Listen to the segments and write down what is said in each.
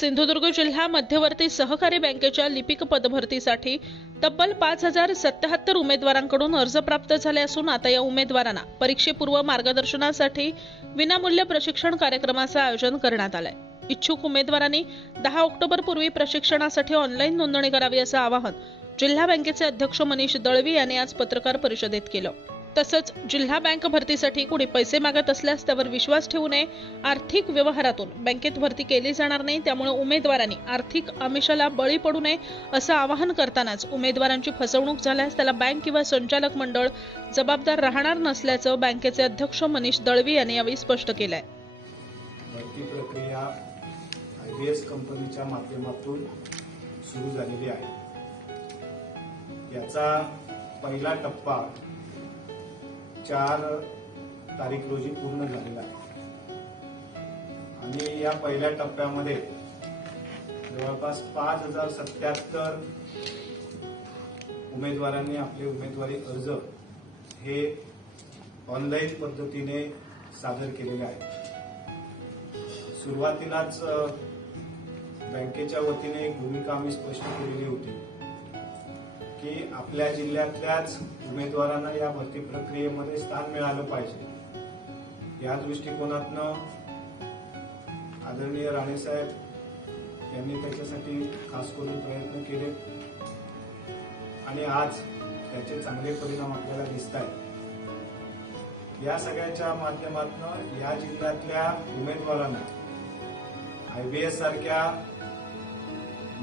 सिंधुदुर्ग जिल्हा मध्यवर्ती सहकारी बँकेच्या लिपिक पदभरतीसाठी तब्बल पाच हजार सत्याहत्तर उमेदवारांकडून अर्ज प्राप्त झाले असून आता या उमेदवारांना परीक्षेपूर्व मार्गदर्शनासाठी विनामूल्य प्रशिक्षण कार्यक्रमाचं आयोजन करण्यात आलंय. इच्छुक उमेदवारांनी दहा ऑक्टोबर पूर्वी प्रशिक्षणासाठी ऑनलाईन नोंदणी करावी असं आवाहन जिल्हा बँकेचे अध्यक्ष मनीष दळवी यांनी आज पत्रकार परिषदेत केलं. तसंच जिल्हा बँक भरतीसाठी कुणी पैसे मागत असल्यास त्यावर विश्वास ठेवू नये. आर्थिक व्यवहारातून बँकेत भरती केली जाणार नाही त्यामुळे उमेदवारांनी आर्थिक आमिषाला बळी पडू नये असं आवाहन करतानाच उमेदवारांची फसवणूक झाल्यास त्याला बँक किंवा संचालक मंडळ जबाबदार राहणार नसल्याचं बँकेचे अध्यक्ष मनीष दळवी यांनी यावेळी स्पष्ट केलंय. भरती प्रक्रिया आय बी एस कंपनीच्या माध्यमातून सुरू झालेली आहे. याचा पहिला टप्पा चार तारीख रोजी पूर्ण झालेला आहे. आणि या पहिल्या टप्प्यामध्ये जवळपास पाच हजार सत्याहत्तर उमेदवारांनी आपले उमेदवारी अर्ज हे ऑनलाईन पद्धतीने सादर केलेले आहेत. सुरुवातीलाच बँकेच्या वतीने एक भूमिका आम्ही स्पष्ट केलेली होती. आपल्या जिल्ह्यातल्याच उमेदवारांना या भरती प्रक्रियेमध्ये स्थान मिळालं पाहिजे. या दृष्टिकोनातनं आदरणीय राणेसाहेब यांनी त्याच्यासाठी खास करून प्रयत्न केले. आणि आज त्याचे चांगले परिणाम आपल्याला दिसत आहेत या सगळ्याच्या माध्यमातून या जिल्ह्यातल्या उमेदवारांना आयबीएस सारख्या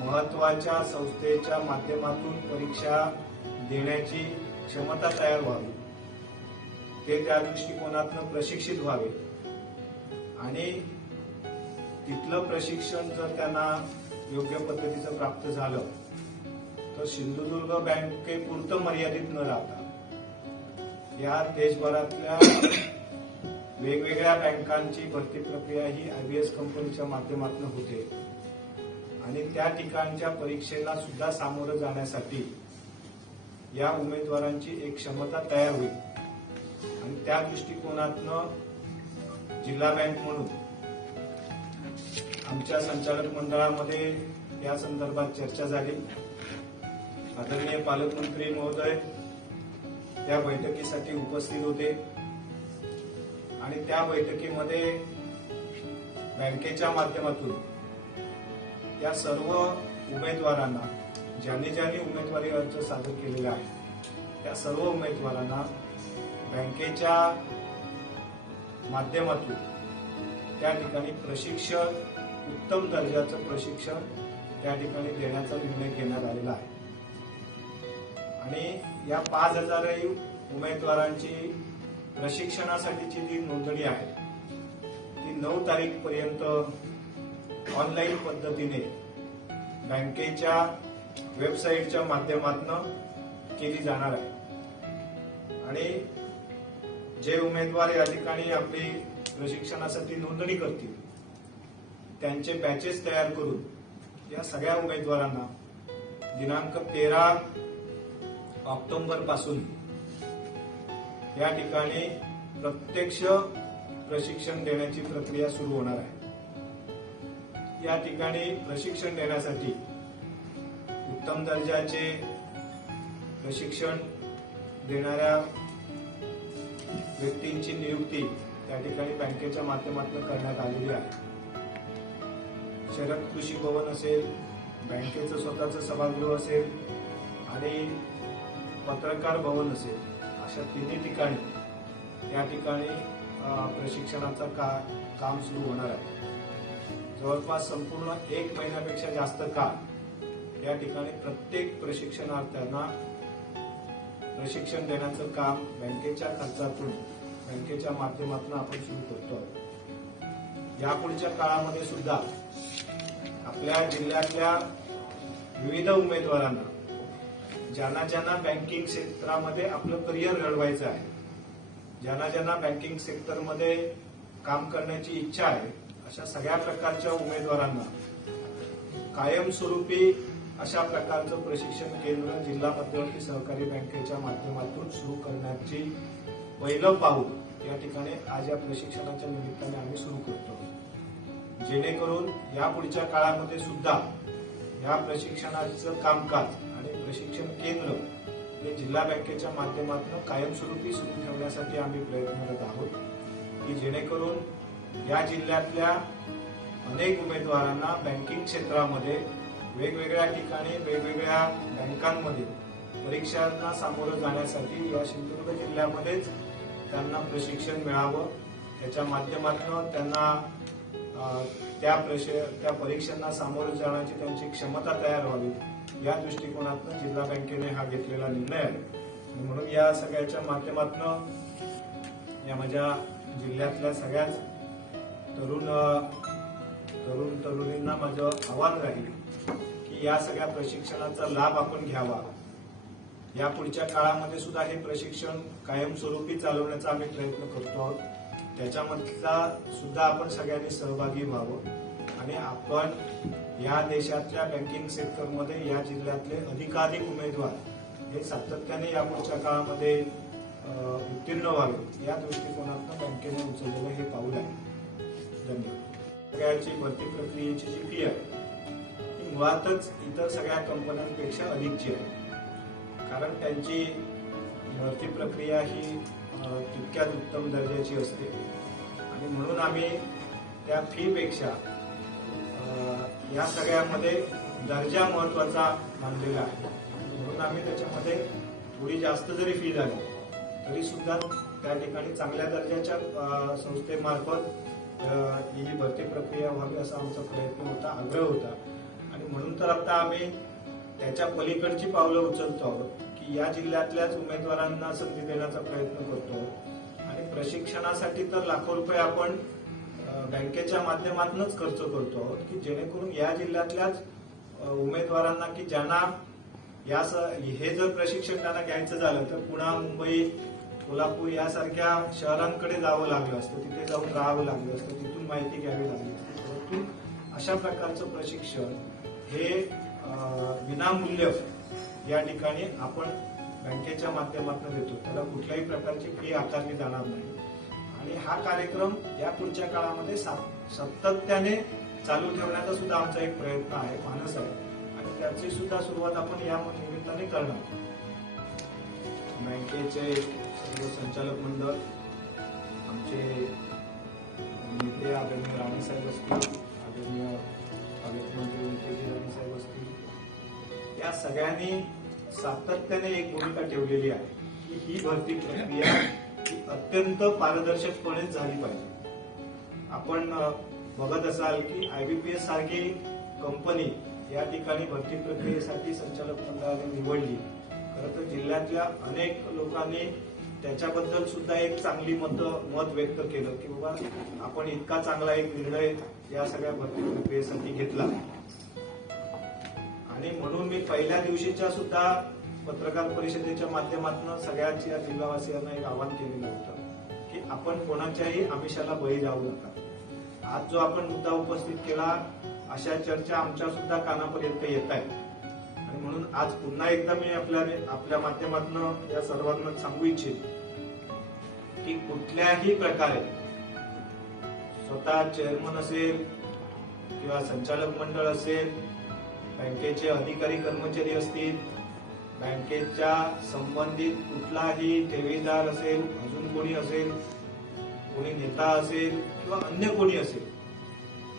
महत्त्वाच्या संस्थेच्या माध्यमातून परीक्षा देण्याची क्षमता तयार व्हावी. ते त्या दृष्टिकोनातून प्रशिक्षित व्हावे. आणि तिथलं प्रशिक्षण जर त्यांना योग्य पद्धतीचं प्राप्त झालं तर सिंधुदुर्ग बँकेपुरतं मर्यादित न राहता या देशभरातल्या वेगवेगळ्या बँकांची भरती प्रक्रिया ही आयबीएस कंपनीच्या माध्यमातून होते. आणि त्या ठिकाणच्या परीक्षेला सुद्धा सामोरं जाण्यासाठी या उमेदवारांची एक क्षमता तयार होईल. आणि त्या दृष्टिकोनातनं जिल्हा बँक म्हणून आमच्या संचालक मंडळामध्ये या संदर्भात चर्चा झाली. आदरणीय पालकमंत्री महोदय त्या बैठकीसाठी उपस्थित होते. आणि त्या बैठकीमध्ये बँकेच्या माध्यमातून या सर्व उमेदवारांना ज्यांनी ज्यांनी उमेदवारी अर्ज सादर केलेला आहे त्या सर्व उमेदवारांना बँकेच्या माध्यमातून त्या ठिकाणी प्रशिक्षण उत्तम दर्जाचं प्रशिक्षण त्या ठिकाणी देण्याचा निर्णय घेण्यात आलेला आहे. आणि या पाच हजारही उमेदवारांची प्रशिक्षणासाठीची जी नोंदणी आहे ती नऊ तारीख पर्यंत ऑनलाईन पद्धतीने बँकेच्या वेबसाईटच्या माध्यमातून केली जाणार आहे. आणि जे उमेदवार या ठिकाणी आपली प्रशिक्षणासाठी नोंदणी करतील त्यांचे बॅचेस तयार करून या सगळ्या उमेदवारांना दिनांक तेरा ऑक्टोबरपासून या ठिकाणी प्रत्यक्ष प्रशिक्षण देण्याची प्रक्रिया सुरू होणार आहे. या ठिकाणी प्रशिक्षण देण्यासाठी उत्तम दर्जाचे प्रशिक्षण देणाऱ्या व्यक्तींची नियुक्ती त्या ठिकाणी बँकेच्या माध्यमातून करण्यात आलेली आहे. शरद कृषी भवन असेल बँकेचं स्वतःचं सभागृह असेल आणि पत्रकार भवन असेल अशा तिन्ही ठिकाणी या ठिकाणी प्रशिक्षणाचं का काम सुरू होणार आहे. जवळपास संपूर्ण एक महिन्यापेक्षा जास्त काळ या ठिकाणी प्रत्येक प्रशिक्षणार्थ्यांना प्रशिक्षण देण्याचं काम बँकेच्या खर्चातून बँकेच्या माध्यमातून आपण सुरू करतो. या यापुढच्या काळामध्ये सुद्धा आपल्या जिल्ह्यातल्या विविध उमेदवारांना ज्यांना ज्यांना बँकिंग क्षेत्रामध्ये आपलं करिअर घडवायचं आहे ज्यांना ज्यांना बँकिंग सेक्टरमध्ये काम करण्याची इच्छा आहे अशा सगळ्या प्रकारच्या उमेदवारांना कायमस्वरूपी अशा प्रकारचं प्रशिक्षण केंद्र जिल्हा मध्यवर्ती सहकारी बँकेच्या माध्यमातून सुरू करण्याची पहिलं पाऊल या ठिकाणी आज या प्रशिक्षणाच्या निमित्ताने आम्ही सुरू करतो. जेणेकरून या पुढच्या काळामध्ये सुद्धा या प्रशिक्षणाचं कामकाज आणि प्रशिक्षण केंद्र हे जिल्हा बँकेच्या माध्यमातून कायमस्वरूपी सुरू ठेवण्यासाठी आम्ही प्रयत्नरत आहोत की जेणेकरून या जिल्ह्यातल्या अनेक उमेदवारांना बँकिंग क्षेत्रामध्ये वेगवेगळ्या ठिकाणी वेगवेगळ्या बँकांमध्ये परीक्षांना सामोरं जाण्यासाठी या सिंधुदुर्ग जिल्ह्यामध्येच त्यांना प्रशिक्षण मिळावं. त्याच्या माध्यमातून त्यांना त्या प्रश त्या परीक्षांना सामोरं जाण्याची त्यांची क्षमता तयार व्हावी. या दृष्टिकोनातून जिल्हा बँकेने हा घेतलेला निर्णय आहे. म्हणून या सगळ्याच्या माध्यमातून या माझ्या जिल्ह्यातल्या सगळ्याच तरुण तरुण तरुणींना माझं आव्हान राहील की या सगळ्या प्रशिक्षणाचा लाभ आपण घ्यावा. या पुढच्या काळामध्ये सुद्धा हे प्रशिक्षण कायमस्वरूपी चालवण्याचा आम्ही प्रयत्न करतो आहोत. त्याच्यामधला सुद्धा आपण सगळ्यांनी सहभागी व्हावं आणि आपण या देशातल्या बँकिंग सेक्टरमध्ये या जिल्ह्यातले अधिकाधिक उमेदवार हे सातत्याने या पुढच्या काळामध्ये उत्तीर्ण व्हावे. या दृष्टिकोनातून बँकेने उचललेलं हे पाऊल आहे. धन्यवाद सगळ्याची भरती प्रक्रियेची जी फी आहे ती मुळातच इतर सगळ्या कंपन्यांपेक्षा अधिकची आहे. कारण त्यांची भरती प्रक्रिया ही तितक्याच उत्तम दर्जाची असते. आणि म्हणून आम्ही त्या फीपेक्षा या सगळ्यामध्ये दर्जा महत्त्वाचा मानलेला आहे. म्हणून आम्ही त्याच्यामध्ये थोडी जास्त जरी फी झाली तरी सुद्धा त्या ठिकाणी चांगल्या दर्जाच्या संस्थेमार्फत ही जी भरती प्रक्रिया व्हावी असा आमचा प्रयत्न होता आग्रह होता. आणि म्हणून तर आता आम्ही त्याच्या पलीकडची पावलं उचलतो आहोत की या जिल्ह्यातल्याच उमेदवारांना संधी देण्याचा प्रयत्न करतो. आणि प्रशिक्षणासाठी तर लाखो रुपये आपण बँकेच्या माध्यमातूनच खर्च करतो आहोत की जेणेकरून या जिल्ह्यातल्याच उमेदवारांना की ज्यांना या स- हे जर प्रशिक्षण त्यांना घ्यायचं झालं तर पुणा मुंबई कोल्हापूर यासारख्या शहरांकडे जावं लागलं असतं तिथे जाऊन राहावं लागलं असतं तिथून माहिती घ्यावी लागली असते. परंतु अशा प्रकारचं प्रशिक्षण हे विनामूल्य या ठिकाणी आपण बँकेच्या माध्यमातून देतो. त्याला कुठल्याही प्रकारची फी आकारली जाणार नाही. आणि हा कार्यक्रम या पुढच्या काळामध्ये सा- सातत्याने चालू ठेवण्याचा सुद्धा आमचा एक प्रयत्न आहे मानस आहे. आणि त्याची सुद्धा सुरुवात आपण या निमित्ताने करणार. बँकेचे सर्व संचालक मंडळ आमचे नेते आदरणीय राणेसाहेब असतील आदरणीय पालकमंत्री व्यंकयजी राणेसाहेब असतील या सगळ्यांनी सातत्याने एक भूमिका ठेवलेली आहे की ही भरती प्रक्रिया ही अत्यंत पारदर्शकपणे झाली पाहिजे. आपण बघत असाल की आयबीपीएस सारखी कंपनी या ठिकाणी भरती प्रक्रियेसाठी संचालक मंडळाने निवडली. खरं तर जिल्ह्यातल्या अनेक लोकांनी त्याच्याबद्दल सुद्धा एक चांगली मत मत व्यक्त केलं की बाबा आपण इतका चांगला एक निर्णय या सगळ्या भरती प्रक्रियेसाठी घेतला. आणि म्हणून मी पहिल्या दिवशीच्या सुद्धा पत्रकार परिषदेच्या माध्यमातून सगळ्यांची या जिल्हावासियांना एक आवाहन केलेलं होतं की आपण कोणाच्याही आमिषाला बळी जाऊ नका. आज जो आपण मुद्दा उपस्थित केला अशा चर्चा आमच्या सुद्धा कानापर्यंत येत आहेत. आणि म्हणून आज पुन्हा एकदा मी आपल्या आपल्या माध्यमातून या सर्वांना सांगू इच्छित की कुठल्याही प्रकारे स्वतः चेअरमन असेल किंवा संचालक मंडळ असेल बँकेचे अधिकारी कर्मचारी असतील बँकेच्या संबंधित कुठलाही ठेवीदार असेल अजून कोणी असेल कोणी नेता असेल किंवा अन्य कोणी असेल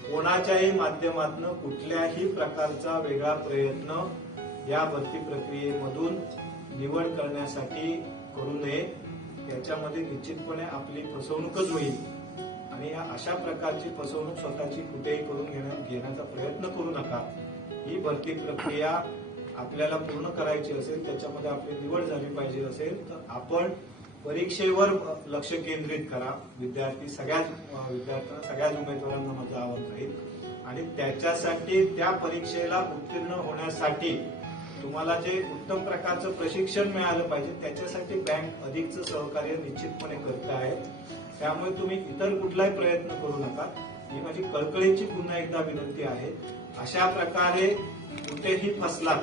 कोणाच्याही माध्यमातून कुठल्याही प्रकारचा वेगळा प्रयत्न या भरती प्रक्रियेमधून निवड करण्यासाठी करू नये. त्याच्यामध्ये निश्चितपणे आपली फसवणूकच होईल. आणि या अशा प्रकारची फसवणूक स्वतःची कुठेही करून घेण्या- घेण्याचा प्रयत्न करू नका. ही भरती प्रक्रिया आपल्याला पूर्ण करायची असेल त्याच्यामध्ये आपली निवड झाली पाहिजे असेल तर आपण परीक्षेवर लक्ष केंद्रित करा. विद्यार्थी सगळ्याच विद्यार्थ्यांना सगळ्याच उमेदवारांना माझं आवाहन राहील. आणि त्याच्यासाठी त्या परीक्षेला उत्तीर्ण होण्यासाठी तुम्हाला जे उत्तम प्रकारचं प्रशिक्षण मिळालं पाहिजे त्याच्यासाठी बँक अधिकचं सहकार्य निश्चितपणे करत आहे त्यामुळे तुम्ही इतर कुठलाही प्रयत्न करू नका. ही माझी कळकळीची पुन्हा एकदा विनंती आहे अशा प्रकारे कुठेही फसलात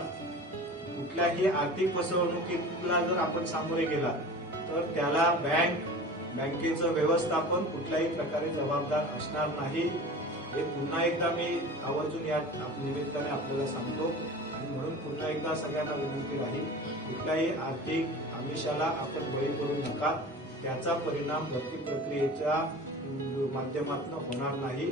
कुठल्याही आर्थिक फसवणुकीला जर आपण सामोरे गेला तर त्याला बँक बँकेचं व्यवस्थापन कुठल्याही प्रकारे जबाबदार असणार नाही. हे पुन्हा एकदा मी आवर्जून या आप- निमित्ताने आपल्याला सांगतो. आणि म्हणून पुन्हा एकदा सगळ्यांना विनंती राहील कुठल्याही आर्थिक आमिषाला आपण बळी पडू नका. त्याचा परिणाम भरती प्रक्रियेच्या माध्यमातून होणार नाही.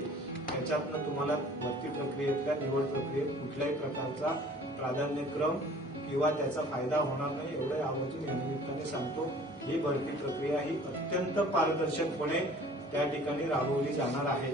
त्याच्यातनं तुम्हाला भरती प्रक्रियेतल्या निवड प्रक्रियेत कुठल्याही प्रकारचा प्राधान्यक्रम किंवा त्याचा फायदा होणार नाही एवढं आवर्जून या निमित्ताने सांगतो. ही भरती प्रक्रिया ही अत्यंत पारदर्शकपणे त्या ठिकाणी राबवली जाणार आहे.